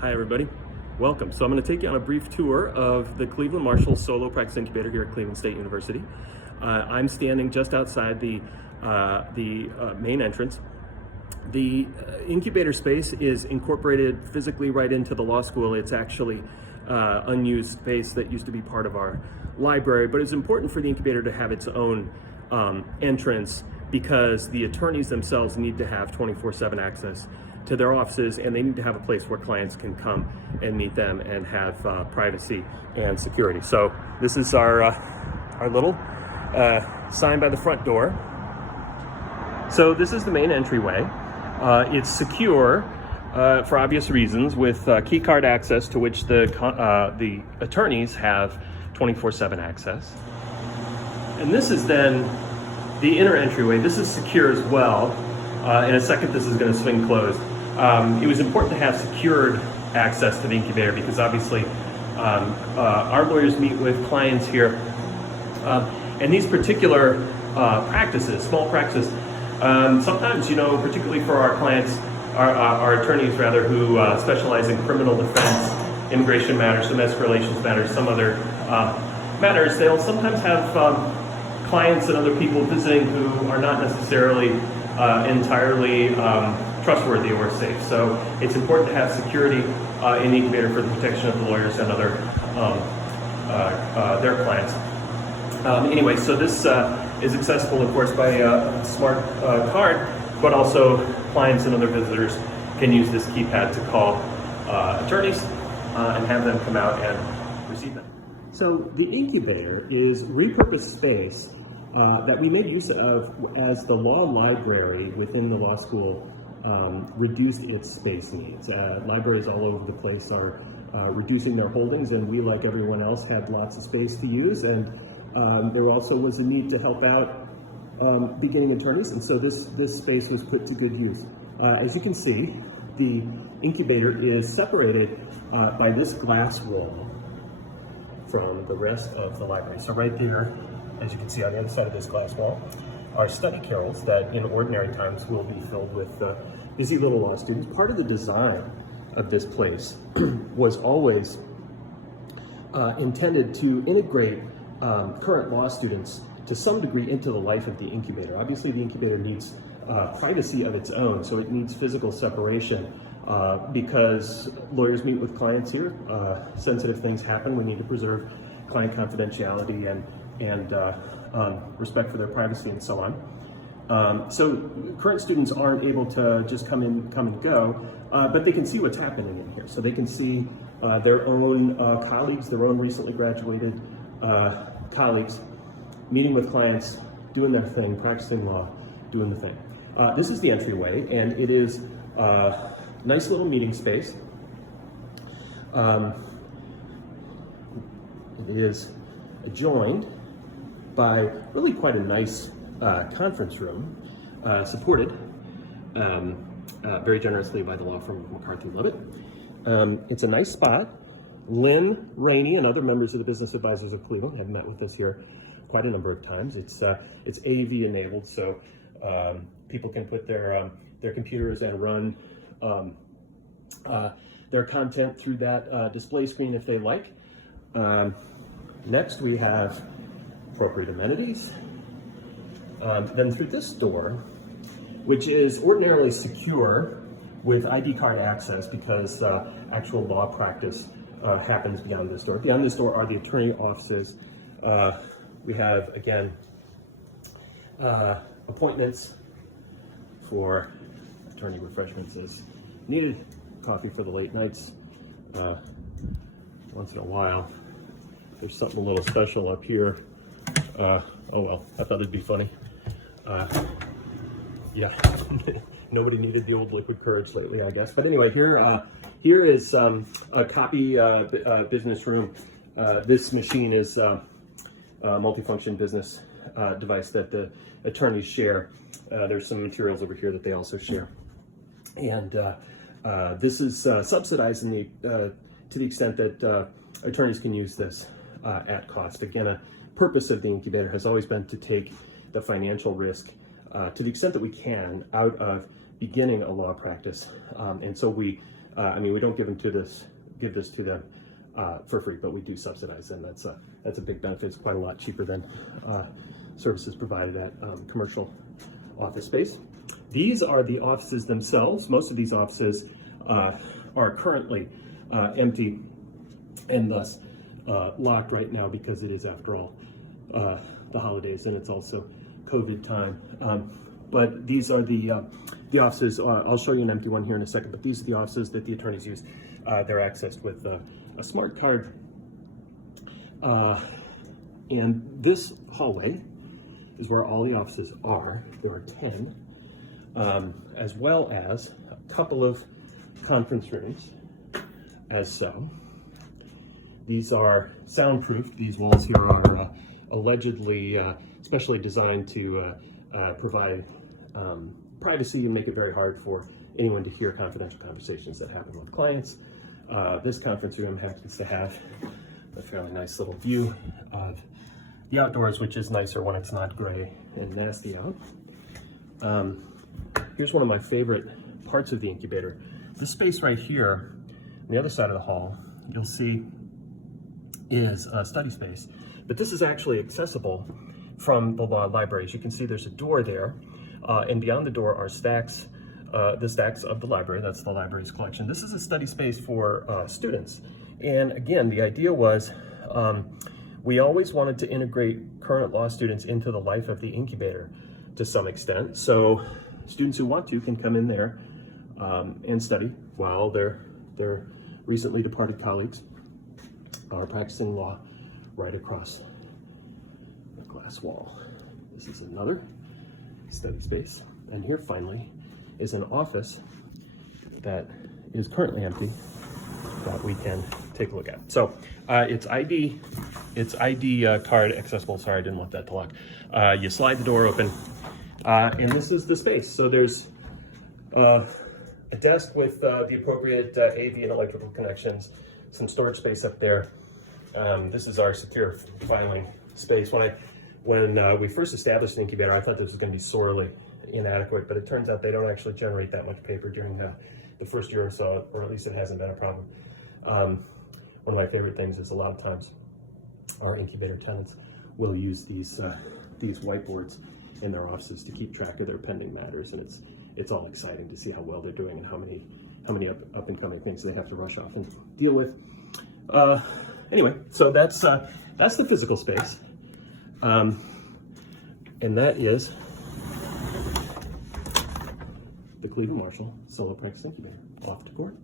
Hi everybody, welcome. So I'm going to take you on a brief tour of the Cleveland Marshall Solo Practice Incubator here at Cleveland State University. I'm standing just outside the main entrance. The incubator space is incorporated physically right into the law school. It's actually unused space that used to be part of our library, but it's important for the incubator to have its own entrance because the attorneys themselves need to have 24/7 access to their offices, and they need to have a place where clients can come and meet them and have privacy and security. So this is our little sign by the front door. So this is the main entryway. It's secure for obvious reasons with key card access to which the attorneys have 24/7 access. And this is then the inner entryway. This is secure as well. In a second, this is going to swing closed. It was important to have secured access to the incubator because obviously our lawyers meet with clients here. And these particular practices, small practices, sometimes, particularly for our clients, our attorneys rather, who specialize in criminal defense, immigration matters, domestic relations matters, some other matters, they'll sometimes have clients and other people visiting who are not necessarily entirely trustworthy or safe. So it's important to have security in the incubator for the protection of the lawyers and other their clients. Anyway, so this is accessible, of course, by a smart card, but also clients and other visitors can use this keypad to call attorneys and have them come out and receive them. So the incubator is repurposed space that we made use of as the law library within the law school reduced its space needs. Libraries all over the place are reducing their holdings, and we, like everyone else, had lots of space to use, and there also was a need to help out beginning attorneys, and so this space was put to good use. As you can see, the incubator is separated by this glass wall from the rest of the library. So right there, as you can see on the other side of this glass wall, are study carrels that in ordinary times will be filled with busy little law students. Part of the design of this place was always intended to integrate current law students to some degree into the life of the incubator. Obviously, the incubator needs privacy of its own, so it needs physical separation because lawyers meet with clients here. Sensitive things happen. We need to preserve client confidentiality and respect for their privacy and so on. So current students aren't able to just come and go, but they can see what's happening in here. So they can see their own colleagues, their own recently graduated colleagues, meeting with clients, doing their thing, practicing law, doing the thing. This is the entryway, and it is a nice little meeting space. It is adjoined by really quite a nice conference room, supported very generously by the law firm of McCarthy Levitt. It's a nice spot. Lynn Rainey and other members of the Business Advisors of Cleveland have met with us here quite a number of times. It's AV enabled, so people can put their computers and run their content through that display screen if they like. Next, we have appropriate amenities. Then through this door, which is ordinarily secure with ID card access because actual law practice happens beyond this door. Beyond this door are the attorney offices. We have, again, appointments for attorney refreshments as needed, coffee for the late nights. Once in a while, there's something a little special up here. Oh well, I thought it'd be funny. Yeah, nobody needed the old liquid courage lately, I guess. But anyway, here is a copy business room. This machine is a multifunction business device that the attorneys share. There's some materials over here that they also share. And this is subsidized to the extent that attorneys can use this at cost. Again, a purpose of the incubator has always been to take the financial risk to the extent that we can out of beginning a law practice. And so we I mean, we don't give this to them for free, but we do subsidize them. That's a big benefit. It's quite a lot cheaper than services provided at commercial office space. These are the offices themselves. Most of these offices are currently empty and thus locked right now because it is, after all, the holidays, and it's also COVID time. But these are the offices. I'll show you an empty one here in a second, but these are the offices that the attorneys use. They're accessed with a smart card. And this hallway is where all the offices are. There are 10, as well as a couple of conference rooms, as so. These are soundproof. These walls here are allegedly specially designed to provide privacy and make it very hard for anyone to hear confidential conversations that happen with clients. This conference room happens to have a fairly nice little view of the outdoors, which is nicer when it's not gray and nasty out. Here's one of my favorite parts of the incubator. This space right here, on the other side of the hall, you'll see is a study space, but this is actually accessible from the law library. As you can see, there's a door there, and beyond the door are the stacks of the library. That's the library's collection. This is a study space for students. And again, the idea was we always wanted to integrate current law students into the life of the incubator to some extent. So students who want to can come in there and study while their recently departed colleagues are practicing law right across the glass wall. This is another study space. And here finally is an office that is currently empty that we can take a look at. So it's ID card accessible. Sorry, I didn't want that to lock. You slide the door open, and this is the space. So there's a desk with the appropriate AV and electrical connections, some storage space up there. This is our secure filing space. When we first established the incubator, I thought this was going to be sorely inadequate, but it turns out they don't actually generate that much paper during the first year or so, or at least it hasn't been a problem. One of my favorite things is a lot of times our incubator tenants will use these whiteboards in their offices to keep track of their pending matters, and it's all exciting to see how well they're doing and how many up and coming things they have to rush off and deal with. Anyway, so that's the physical space, and that is the Cleveland Marshall Solo Practice Incubator. Off to court.